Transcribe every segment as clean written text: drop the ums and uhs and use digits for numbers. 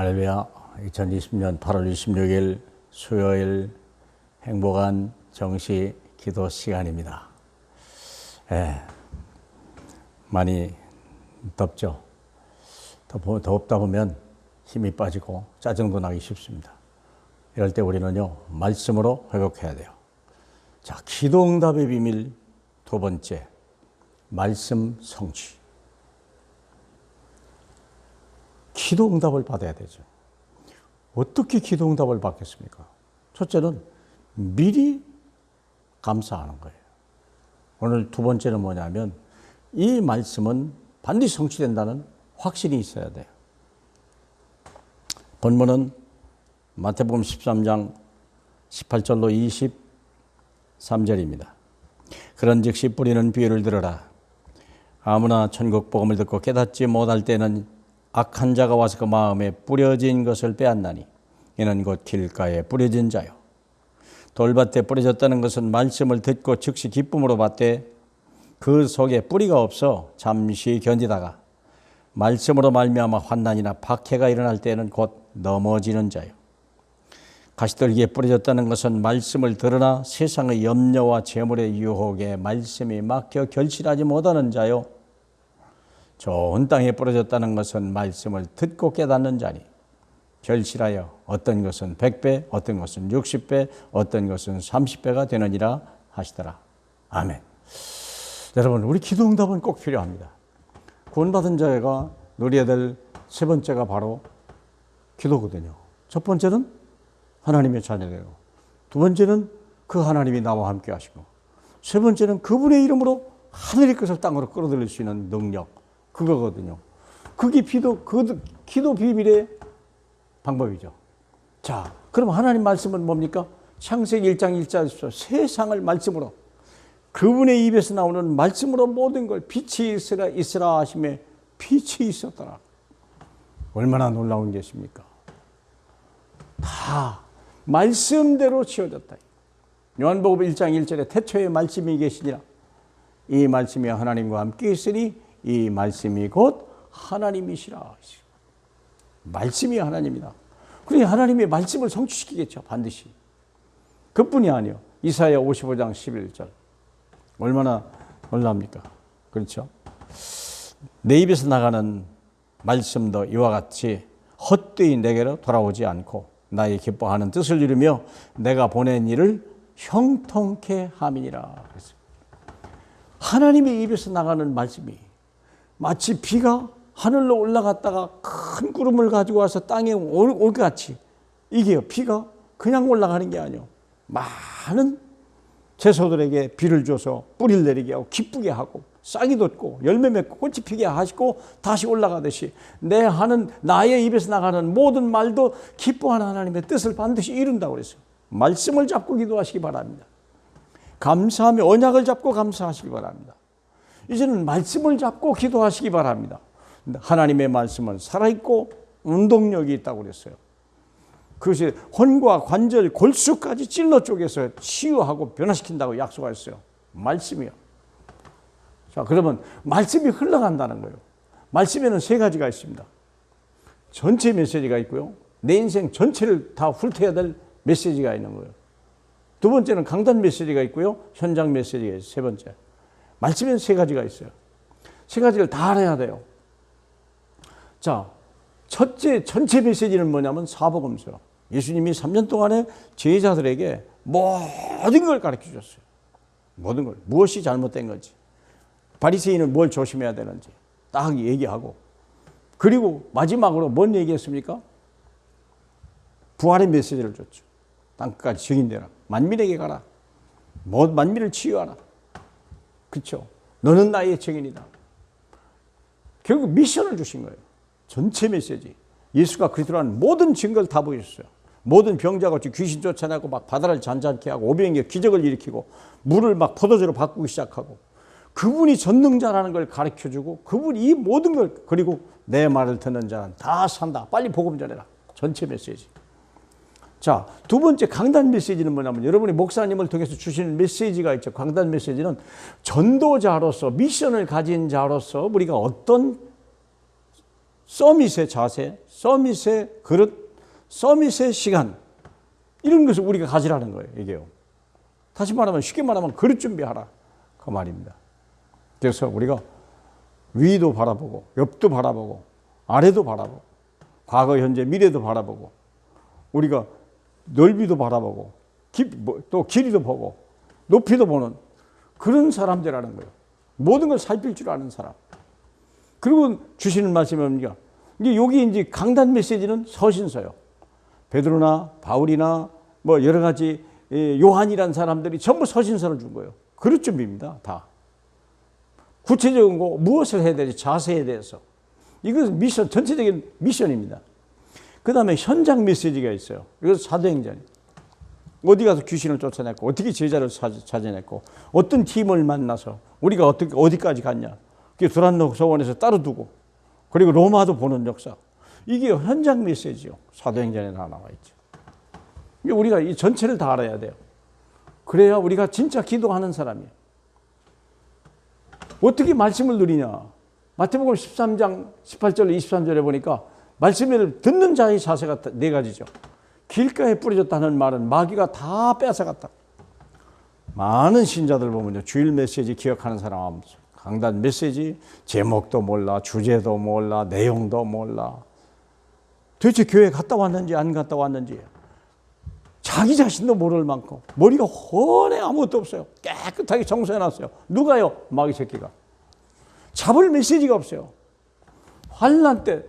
할렐루야. 2020년 8월 26일 수요일 행복한 정시 기도 시간입니다. 많이 덥죠. 덥다 보면 힘이 빠지고 짜증도 나기 쉽습니다. 이럴 때 우리는요, 말씀으로 회복해야 돼요. 자, 기도응답의 비밀 두 번째, 말씀 성취. 기도응답을 받아야 되죠. 어떻게 기도응답을 받겠습니까? 첫째는 미리 감사하는 거예요. 오늘 두 번째는 뭐냐면 이 말씀은 반드시 성취된다는 확신이 있어야 돼요. 본문은 마태복음 13장 18절로 23절입니다. 그런즉시 뿌리는 비유를 들으라. 아무나 천국 복음을 듣고 깨닫지 못할 때는 악한 자가 와서 그 마음에 뿌려진 것을 빼앗나니 이는 곧 길가에 뿌려진 자요. 돌밭에 뿌려졌다는 것은 말씀을 듣고 즉시 기쁨으로 받되 그 속에 뿌리가 없어 잠시 견디다가 말씀으로 말미암아 환난이나 박해가 일어날 때는 곧 넘어지는 자요. 가시떨기에 뿌려졌다는 것은 말씀을 들으나 세상의 염려와 재물의 유혹에 말씀이 막혀 결실하지 못하는 자요. 좋은 땅에 뿌려졌다는 것은 말씀을 듣고 깨닫는 자니 결실하여 어떤 것은 100배, 어떤 것은 60배, 어떤 것은 30배가 되느니라 하시더라. 아멘. 여러분, 우리 기도응답은 꼭 필요합니다. 구원받은 자가 누려야 될 세 번째가 바로 기도거든요. 첫 번째는 하나님의 자녀되고, 두 번째는 그 하나님이 나와 함께 하시고, 세 번째는 그분의 이름으로 하늘의 것을 땅으로 끌어들일 수 있는 능력, 그거거든요. 그게 기도 비밀의 방법이죠. 자, 그럼 하나님 말씀은 뭡니까? 창세기 1장 1절 세상을 말씀으로, 그분의 입에서 나오는 말씀으로 모든 걸 빛이 있으라 하심에 빛이 있었더라. 얼마나 놀라운 것입니까? 다 말씀대로 지어졌다. 요한복음 1장 1절에 태초에 말씀이 계시니라. 이 말씀이 하나님과 함께 있으니 이 말씀이 곧 하나님이시라. 말씀이 하나님이다. 그러니 하나님의 말씀을 성취시키겠죠. 반드시. 그뿐이 아니요. 이사야 55장 11절. 얼마나 놀랍니까? 그렇죠? 내 입에서 나가는 말씀도 이와 같이 헛되이 내게로 돌아오지 않고 나의 기뻐하는 뜻을 이루며 내가 보낸 일을 형통케 함이니라. 하나님의 입에서 나가는 말씀이 마치 비가 하늘로 올라갔다가 큰 구름을 가지고 와서 땅에 올 것 같이, 이게요, 비가 그냥 올라가는 게 아니요, 많은 채소들에게 비를 줘서 뿌리를 내리게 하고 기쁘게 하고 싹이 돋고 열매 맺고 꽃이 피게 하시고 다시 올라가듯이 나의 입에서 나가는 모든 말도 기뻐하는 하나님의 뜻을 반드시 이룬다고 그랬어요. 말씀을 잡고 기도하시기 바랍니다. 감사하며 언약을 잡고 감사하시기 바랍니다. 이제는 말씀을 잡고 기도하시기 바랍니다. 하나님의 말씀은 살아있고 운동력이 있다고 그랬어요. 그것이 혼과 관절, 골수까지 찔러 쪼개서 치유하고 변화시킨다고 약속하셨어요. 말씀이요. 자, 그러면 말씀이 흘러간다는 거예요. 말씀에는 세 가지가 있습니다. 전체 메시지가 있고요. 내 인생 전체를 다 훑어야 될 메시지가 있는 거예요. 두 번째는 강단 메시지가 있고요. 현장 메시지가 있어요. 세 번째. 말씀에는 세 가지가 있어요. 세 가지를 다 알아야 돼요. 자, 첫째 전체 메시지는 뭐냐면 사복음서. 예수님이 3년 동안에 제자들에게 모든 걸 가르쳐 주셨어요. 모든 걸. 무엇이 잘못된 건지, 바리새인은 뭘 조심해야 되는지 딱 얘기하고, 그리고 마지막으로 뭔 얘기했습니까? 부활의 메시지를 줬죠. 땅끝까지 증인되라. 만민에게 가라. 만민을 치유하라. 그렇죠? 너는 나의 증인이다. 결국 미션을 주신 거예요. 전체 메시지. 예수가 그리스도라는 모든 증거를 다 보여줬어요. 모든 병자가 귀신 쫓아내고 막 바다를 잔잔케 하고 500개 기적을 일으키고 물을 막 포도주로 바꾸기 시작하고, 그분이 전능자라는 걸 가르쳐주고, 그분이 이 모든 걸, 그리고 내 말을 듣는 자는 다 산다. 빨리 복음 전해라. 전체 메시지. 자, 두 번째 강단 메시지는 뭐냐면 여러분이 목사님을 통해서 주시는 메시지가 있죠. 강단 메시지는 전도자로서, 미션을 가진 자로서 우리가 어떤 서밋의 자세, 서밋의 그릇, 서밋의 시간, 이런 것을 우리가 가지라는 거예요. 이게요. 다시 말하면, 쉽게 말하면 그릇 준비하라, 그 말입니다. 그래서 우리가 위도 바라보고 옆도 바라보고 아래도 바라보고 과거, 현재, 미래도 바라보고 우리가 넓이도 바라보고 또 길이도 보고 높이도 보는 그런 사람들이라는 거예요. 모든 걸 살필 줄 아는 사람. 그리고 주시는 말씀이 뭡니까? 이게 여기 이제 강단 메시지는 서신서요. 베드로나 바울이나 뭐 여러 가지 요한이라는 사람들이 전부 서신서를 준 거예요. 그릇 준비입니다. 다. 구체적인 거 무엇을 해야 되지? 자세에 대해서. 이것은 미션, 전체적인 미션입니다. 그 다음에 현장 메시지가 있어요. 이것은 사도행전이에요. 어디 가서 귀신을 쫓아냈고 어떻게 제자를 찾아냈고 어떤 팀을 만나서 우리가 어디까지 갔냐. 두란노 서원에서 따로 두고 그리고 로마도 보는 역사. 이게 현장 메시지요. 사도행전에 다 나와 있죠. 우리가 이 전체를 다 알아야 돼요. 그래야 우리가 진짜 기도하는 사람이에요. 어떻게 말씀을 누리냐. 마태복음 13장 18절 23절에 보니까 말씀을 듣는 자의 자세가 네 가지죠. 길가에 뿌려졌다는 말은 마귀가 다 뺏어갔다. 많은 신자들 보면요. 주일 메시지 기억하는 사람 없어요. 강단 메시지 제목도 몰라, 주제도 몰라, 내용도 몰라. 도대체 교회 갔다 왔는지 안 갔다 왔는지 자기 자신도 모를 만큼 머리가 훤해 아무것도 없어요. 깨끗하게 청소해놨어요. 누가요? 마귀 새끼가. 잡을 메시지가 없어요. 환난 때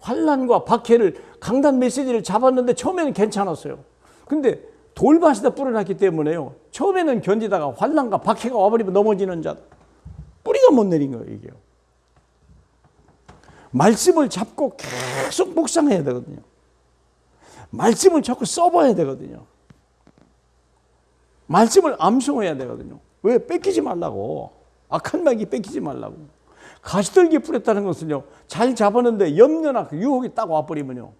환난과 박해를 강단 메시지를 잡았는데 처음에는 괜찮았어요. 근데 돌밭에다 뿌려놨기 때문에요. 처음에는 견디다가 환난과 박해가 와버리면 넘어지는 자. 뿌리가 못 내린 거예요. 이게요. 말씀을 잡고 계속 묵상해야 되거든요. 말씀을 자꾸 써봐야 되거든요. 말씀을 암송해야 되거든요. 왜? 뺏기지 말라고. 악한 마귀 뺏기지 말라고. 가시떨기 뿌렸다는 것은요. 잘 잡았는데 염려나 유혹이 딱 와버리면요.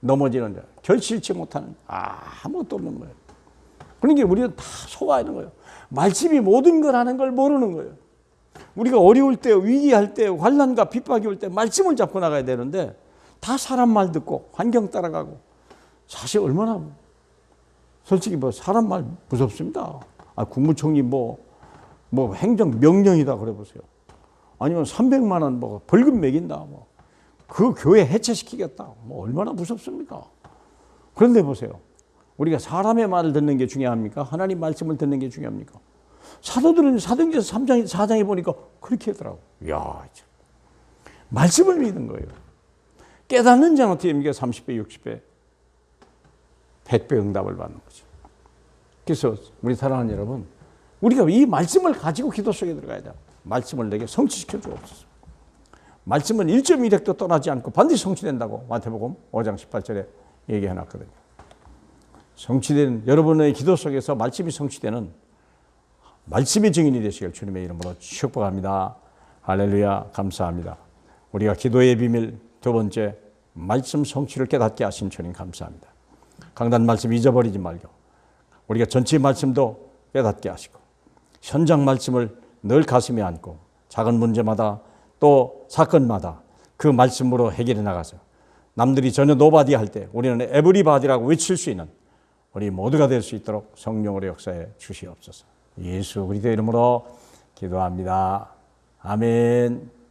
넘어지는 자. 결실치 못하는 아무것도 없는 거예요. 그러니까 우리는 다 속아야 거예요. 말씀이 모든 걸 하는 걸 모르는 거예요. 우리가 어려울 때, 위기할 때, 환난과 핍박이 올 때 말씀을 잡고 나가야 되는데 다 사람 말 듣고 환경 따라가고 사실 얼마나 솔직히 뭐 사람 말 무섭습니다. 국무총리 뭐 행정 명령이다 그래 보세요. 아니면 300만 원 뭐 벌금 매긴다. 뭐 그 교회 해체시키겠다. 뭐 얼마나 무섭습니까? 그런데 보세요. 우리가 사람의 말을 듣는 게 중요합니까? 하나님 말씀을 듣는 게 중요합니까? 사도들은 사도행전에서 3장, 4장에 보니까 그렇게 하더라고. 이야, 말씀을 믿는 거예요. 깨닫는 자는 어떻게 됩니까? 30배, 60배, 100배 응답을 받는 거죠. 그래서 우리 사랑하는 여러분, 우리가 이 말씀을 가지고 기도 속에 들어가야 돼요. 말씀을 내게 성취시켜 주옵소서. 말씀은 1.1핵도 떠나지 않고 반드시 성취된다고 마태복음 5장 18절에 얘기해 놨거든요. 성취된 여러분의 기도 속에서 말씀이 성취되는 말씀의 증인이 되시길 주님의 이름으로 축복합니다. 할렐루야. 감사합니다. 우리가 기도의 비밀 두 번째, 말씀 성취를 깨닫게 하신 주님 감사합니다. 강단 말씀 잊어버리지 말고 우리가 전체 말씀도 깨닫게 하시고 현장 말씀을 늘 가슴에 안고 작은 문제마다 또 사건마다 그 말씀으로 해결해 나가서 남들이 전혀 노바디 할 때 우리는 에브리바디라고 외칠 수 있는 우리 모두가 될 수 있도록 성령으로 역사해 주시옵소서. 예수 그리스도의 이름으로 기도합니다. 아멘.